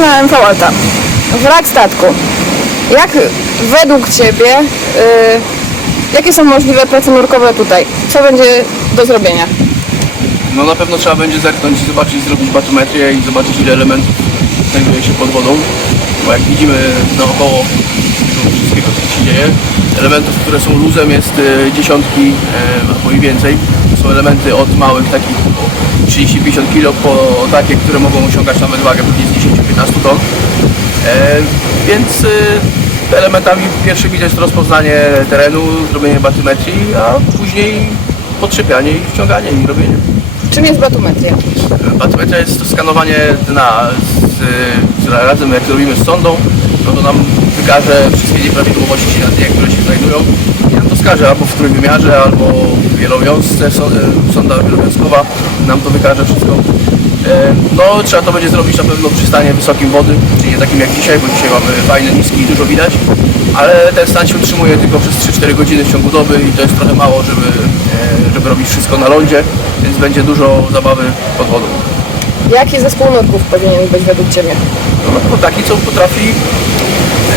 na MV Alta. Wrak statku. Jak według Ciebie, y, jakie są możliwe prace nurkowe tutaj? Co będzie do zrobienia? No na pewno trzeba będzie zerknąć zobaczyć, zrobić batometrię i zobaczyć ile elementów znajduje się pod wodą. Bo jak widzimy naokoło tego wszystkiego co się dzieje, elementów, które są luzem jest e, dziesiątki e, albo i więcej. Są elementy od małych takich po 30-50 kg po takie, które mogą osiągać nawet wagę później z 10-15 ton. E, więc e, elementami pierwszymi to jest rozpoznanie terenu, zrobienie batymetrii, a później podszypianie i wciąganie i robienie. Czym jest batometria? Batymetria jest to skanowanie dna z, z razem jak robimy z sondą, no to nam wykaże wszystkie nieprawidłowości na dnie, które się znajdują i nam to wskaże albo w trójwymiarze, albo w wielowiązce, e, sonda wielowiązkowa nam to wykaże wszystko. E, No trzeba to będzie zrobić na pewno przy stanie wysokim wody, czyli nie takim jak dzisiaj, bo dzisiaj mamy fajny, niski i dużo widać, ale ten stan się utrzymuje tylko przez 3-4 godziny w ciągu doby i to jest trochę mało, żeby, e, żeby robić wszystko na lądzie, więc będzie dużo zabawy pod wodą. Jaki zespół nurków powinien być według Ciebie? No pewno taki, co potrafi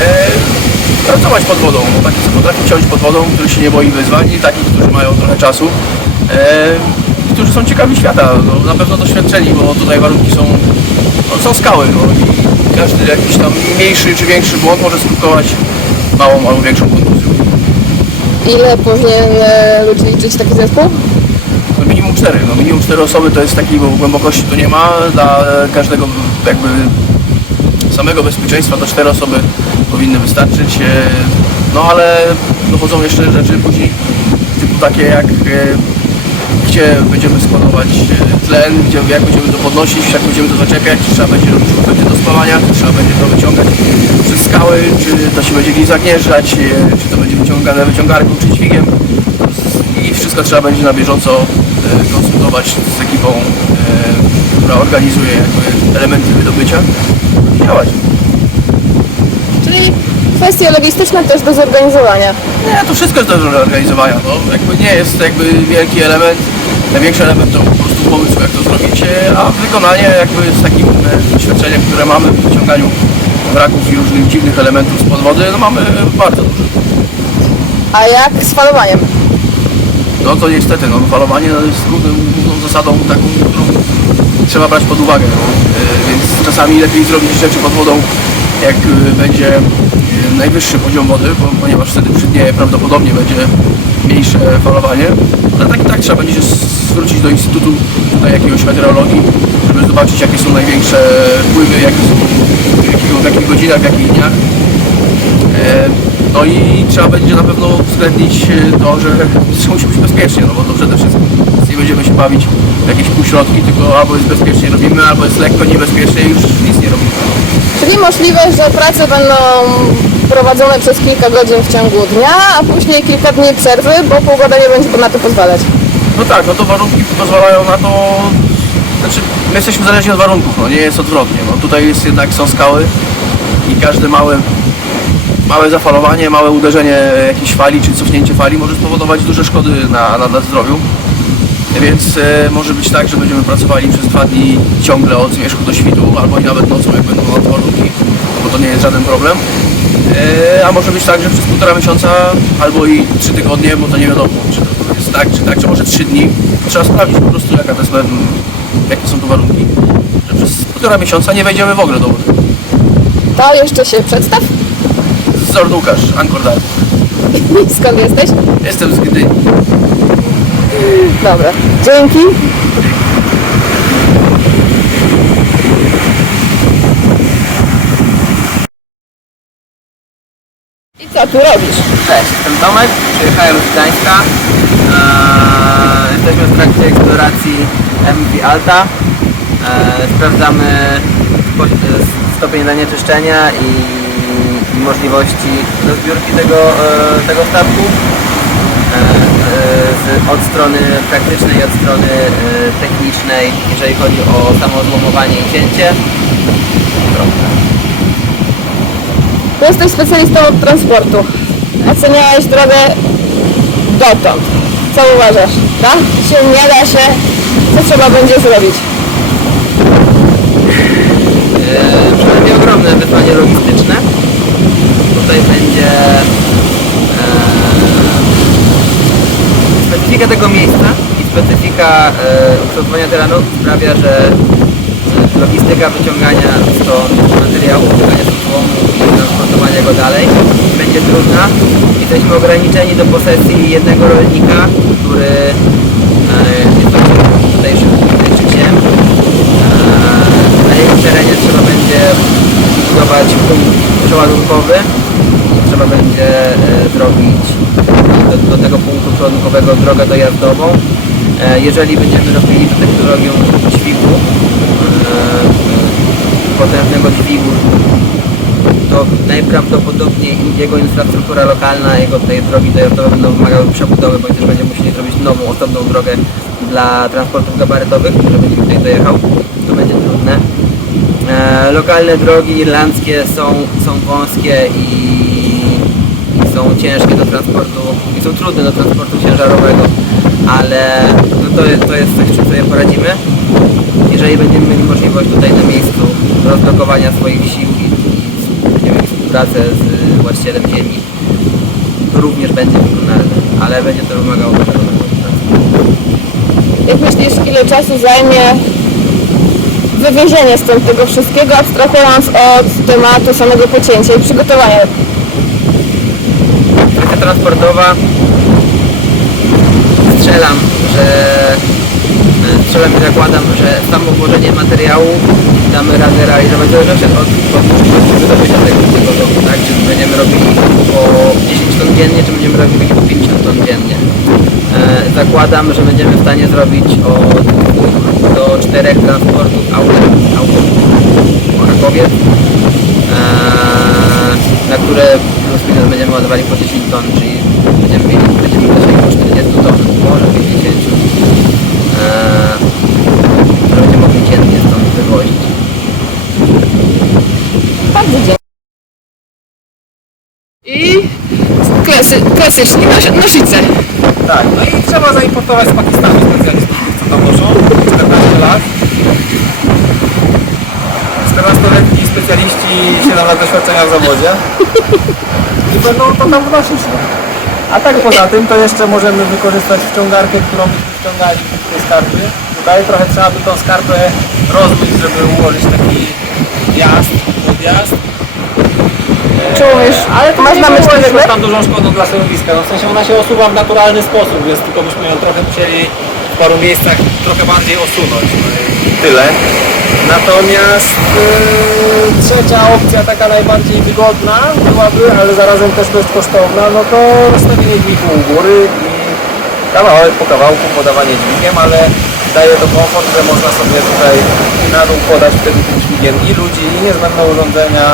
e, pracować pod wodą, taki, co potrafi pod wodą, który się nie boi wyzwań i takich, którzy mają trochę czasu, e, którzy są ciekawi świata, no, na pewno doświadczeni, bo tutaj warunki są, no, są skały no, i każdy jakiś tam mniejszy czy większy błąd może skutkować małą albo większą kontuzją. Ile powinien e, ludzi liczyć taki zespół? No minimum cztery, no minimum cztery osoby to jest taki, bo głębokości tu nie ma, dla e, każdego jakby samego bezpieczeństwa to cztery osoby powinny wystarczyć, e, no ale dochodzą jeszcze rzeczy później typu takie jak e, gdzie będziemy składować e, tlen, gdzie, jak będziemy to podnosić, jak będziemy to zaczepiać, czy trzeba będzie robić uchwyty do spalania, czy trzeba będzie to wyciągać przez skały, czy to się będzie gdzieś zagnieżdżać, czy to będzie wyciągane wyciągarką, czy dźwigiem. I wszystko trzeba będzie na bieżąco konsultować z ekipą, która organizuje elementy wydobycia działać. Czyli kwestie logistyczne też do zorganizowania. Nie, to wszystko jest do zorganizowania, no. Jakby nie jest jakby wielki element, największy element to po prostu pomysł jak to zrobić, a wykonanie jakby z takim e, doświadczeniem, które mamy w wyciąganiu wraków i różnych dziwnych elementów spod wody, no mamy bardzo dużo. A jak z falowaniem? No to niestety, no falowanie no, jest główną, główną zasadą taką, którą trzeba brać pod uwagę, no. E, więc czasami lepiej zrobić rzeczy pod wodą, jak e, będzie e, najwyższy poziom wody, bo, ponieważ wtedy przy prawdopodobnie będzie mniejsze falowanie, ale tak i tak trzeba będzie się zwrócić do Instytutu tutaj jakiegoś meteorologii, żeby zobaczyć jakie są największe wpływy, jakie są, w jakich, godzinach, w jakich dniach. No i trzeba będzie na pewno uwzględnić to, że musi być bezpiecznie, no bo to przede wszystkim nie będziemy się bawić jakieś półśrodki, tylko albo jest bezpiecznie robimy, albo jest lekko niebezpiecznie i już nic nie robimy. Czyli możliwe, że prace będą prowadzone przez kilka godzin w ciągu dnia, a później kilka dni przerwy, bo pogoda nie będzie na to pozwalać. No tak, no to warunki pozwalają na to, znaczy my jesteśmy zależni od warunków, no nie jest odwrotnie, no tutaj jest jednak są skały i każde małe małe zafalowanie, małe uderzenie jakiejś fali czy cofnięcie fali może spowodować duże szkody na, na, na zdrowiu. Więc e, może być tak, że będziemy pracowali przez dwa dni ciągle od zmierzchu do świtu, albo i nawet nocą, jak będą warunki, bo to nie jest żaden problem. E, a może być tak, że przez półtora miesiąca, albo i trzy tygodnie, bo to nie wiadomo, czy to jest tak, czy tak, czy może trzy dni. Trzeba sprawdzić po prostu, jaka to jest, jakie są tu warunki. Że przez półtora miesiąca nie wejdziemy w ogóle do wody. To jeszcze się przedstaw. Zor Łukasz, Ankor. Skąd jesteś? Jestem z Gdyni. Dobra, dzięki. I co tu robisz? Cześć, jestem Tomek, przyjechałem z Gdańska. Eee, jesteśmy w trakcie eksploracji MV Alta. Eee, sprawdzamy stopień zanieczyszczenia i, możliwości rozbiórki tego, e, tego statku. Eee, z, od strony praktycznej od strony e, technicznej, jeżeli chodzi o samo złomowanie i cięcie. Ty jesteś specjalistą od transportu. Oceniałeś drogę dotąd. Co uważasz? Tak? Się nie da się. Co trzeba będzie zrobić? E, ogromne wyzwanie logistyczne. Tutaj będzie e, specyfika tego miejsca i specyfika e, ukształtowania terenu sprawia, że e, logistyka wyciągania stąd materiału, wyciągania złomu i transportowania go dalej będzie trudna. Jesteśmy ograniczeni do posesji jednego rolnika, który e, jest tutejszym tutejszym E, Na jego terenie trzeba będzie budować punkt przeładunkowy. Trzeba będzie e, zrobić do, do tego punktu przeładunkowego drogę dojazdową. E, Jeżeli będziemy robili to technologią dźwigu, e, potężnego dźwigu, to najprawdopodobniej jego infrastruktura lokalna, jego tej drogi dojazdowe będą wymagały przebudowy, bądź też będziemy musieli zrobić nową, osobną drogę dla transportów gabarytowych, który będzie tutaj dojechał. To będzie trudne. E, lokalne drogi irlandzkie są, są wąskie i, są ciężkie do transportu, i są trudne do transportu ciężarowego, ale to, jest, to jest coś, czym sobie poradzimy. Jeżeli będziemy mieli możliwość tutaj na miejscu rozlokowania swoich sił i, i będziemy mieli współpracę z właścicielem ziemi, to również będzie wykonalne, ale będzie to wymagało bardzo dużo pracy. Jak myślisz, ile czasu zajmie wywiezienie stąd tego wszystkiego, abstrahując od tematu samego pocięcia i przygotowania? Kwestia transportowa strzelam, że strzelam i zakładam, że samo włożenie materiału damy radę realizować w zależności od, możliwości wydobycia tego, tego domu, tak? Czy będziemy robili po 10 ton dziennie, czy będziemy robili po 50 ton dziennie. E, zakładam, że będziemy w stanie zrobić od 2 do 4 transportów autem, autem po e, na które plus będziemy ładowali po 10 ton, czyli będziemy mieli, będziemy musieli po 40 ton, może 50, e, które będziemy mogli dziennie stąd wywozić. Bardzo dziękuję. I klasy, klasycznie nos- nosice. Tak, no i trzeba zaimportować z Pakistanu specjalistów, co tam noszą, 14 lat. 14-letni specjaliści, 7 lat doświadczenia w zawodzie. I będą to tam wnosić. A tak poza tym to jeszcze możemy wykorzystać wciągarkę, którą wciągali tej skarpy. Tutaj trochę trzeba by tą skarpę rozmyć, żeby ułożyć taki jazd, podjazd. Czujesz? Ale to Masz na myśli wygląd? tam dużą szkodą dla środowiska. No w sensie ona się osuwa w naturalny sposób, więc tylko byśmy ją trochę musieli w paru miejscach trochę bardziej osunąć. No i tyle. Natomiast yy, trzecia opcja, taka najbardziej wygodna byłaby, ale zarazem też dość kosztowna, no to rozstawienie dźwigu u góry i kawałek po kawałku podawanie dźwigiem, ale daje to komfort, że można sobie tutaj na dół podać wtedy tym dźwigiem i ludzi, i niezbędne urządzenia,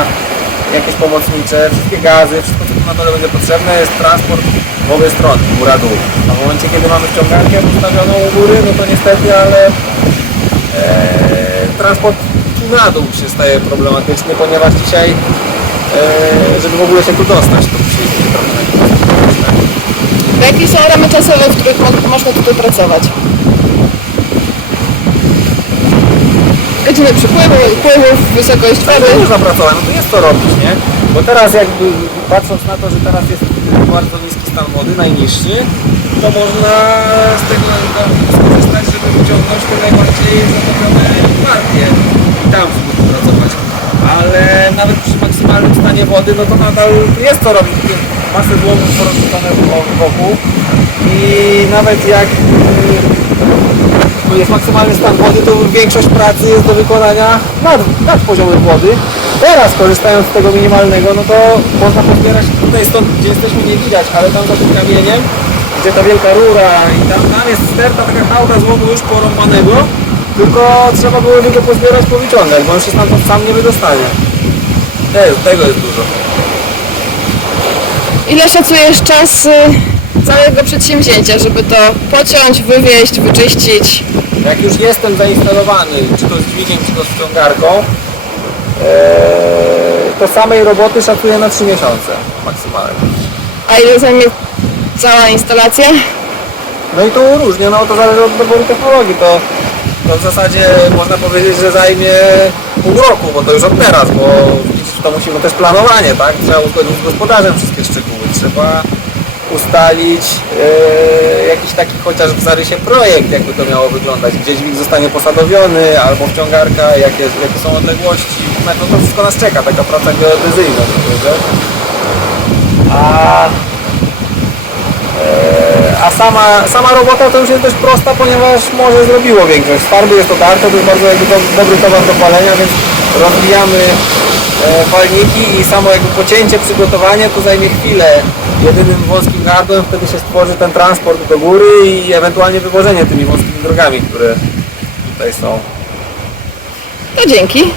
jakieś pomocnicze, wszystkie gazy, wszystko co tu na dole będzie potrzebne jest transport w obie strony, góra-dół. A w momencie kiedy mamy wciągarkę postawioną u góry, no to niestety, ale e, transport tu na dół się staje problematyczny, ponieważ dzisiaj, e, żeby w ogóle się tu dostać, to musi być trochę na Jakie są ramy czasowe, w których mo- można tutaj pracować? Godziny przypływu, upływów, wysokość Ale wody. można pracować, no to jest co robić, nie? Bo teraz jakby patrząc na to, że teraz jest bardzo niski stan wody, najniższy, to można z tego skorzystać, żeby wyciągnąć te najbardziej zatopione partie i tam współpracować. Ale nawet przy maksymalnym stanie wody, no to nadal jest co robić. Masę złomów porozrzucone wokół i nawet jak tu jest maksymalny stan wody, to większość pracy jest do wykonania nad, nad poziomem wody. Teraz korzystając z tego minimalnego, no to można pozbierać tutaj stąd, gdzie jesteśmy nie widać, ale tam za tym kamieniem, gdzie ta wielka rura i tam, tam jest sterta, taka hałda złomu już porąbanego, tylko trzeba byłoby go pozbierać, powyciągać, bo on się stamtąd sam nie wydostanie. Tego, tego jest dużo. Ile szacujesz czas y, całego przedsięwzięcia, żeby to pociąć, wywieźć, wyczyścić? Jak już jestem zainstalowany, czy to z dźwigiem, czy to z wciągarką, ee, to samej roboty szacuję na 3 miesiące maksymalnie. A ile zajmie cała instalacja? No i tu różnie, no to zależy od doboru technologii, to, to w zasadzie można powiedzieć, że zajmie pół roku, bo to już od teraz, bo to musi no też planowanie, tak? Trzeba uzgodnić z gospodarzem wszystkie szczegóły, trzeba ustalić e, jakiś taki chociaż w zarysie projekt, jakby to miało wyglądać, gdzie dźwig zostanie posadowiony, albo wciągarka, jakie, jakie są odległości, no to wszystko nas czeka, taka praca geodezyjna, tak naprawdę. A A sama, sama robota to już jest dość prosta, ponieważ morze zrobiło większość. Z jest to darto, to jest bardzo jakby do, dobry towar do palenia, więc rozbijamy e, palniki i samo jakby pocięcie, przygotowanie to zajmie chwilę. Jedynym wąskim gardłem wtedy się stworzy ten transport do góry i ewentualnie wywożenie tymi wąskimi drogami, które tutaj są. To dzięki.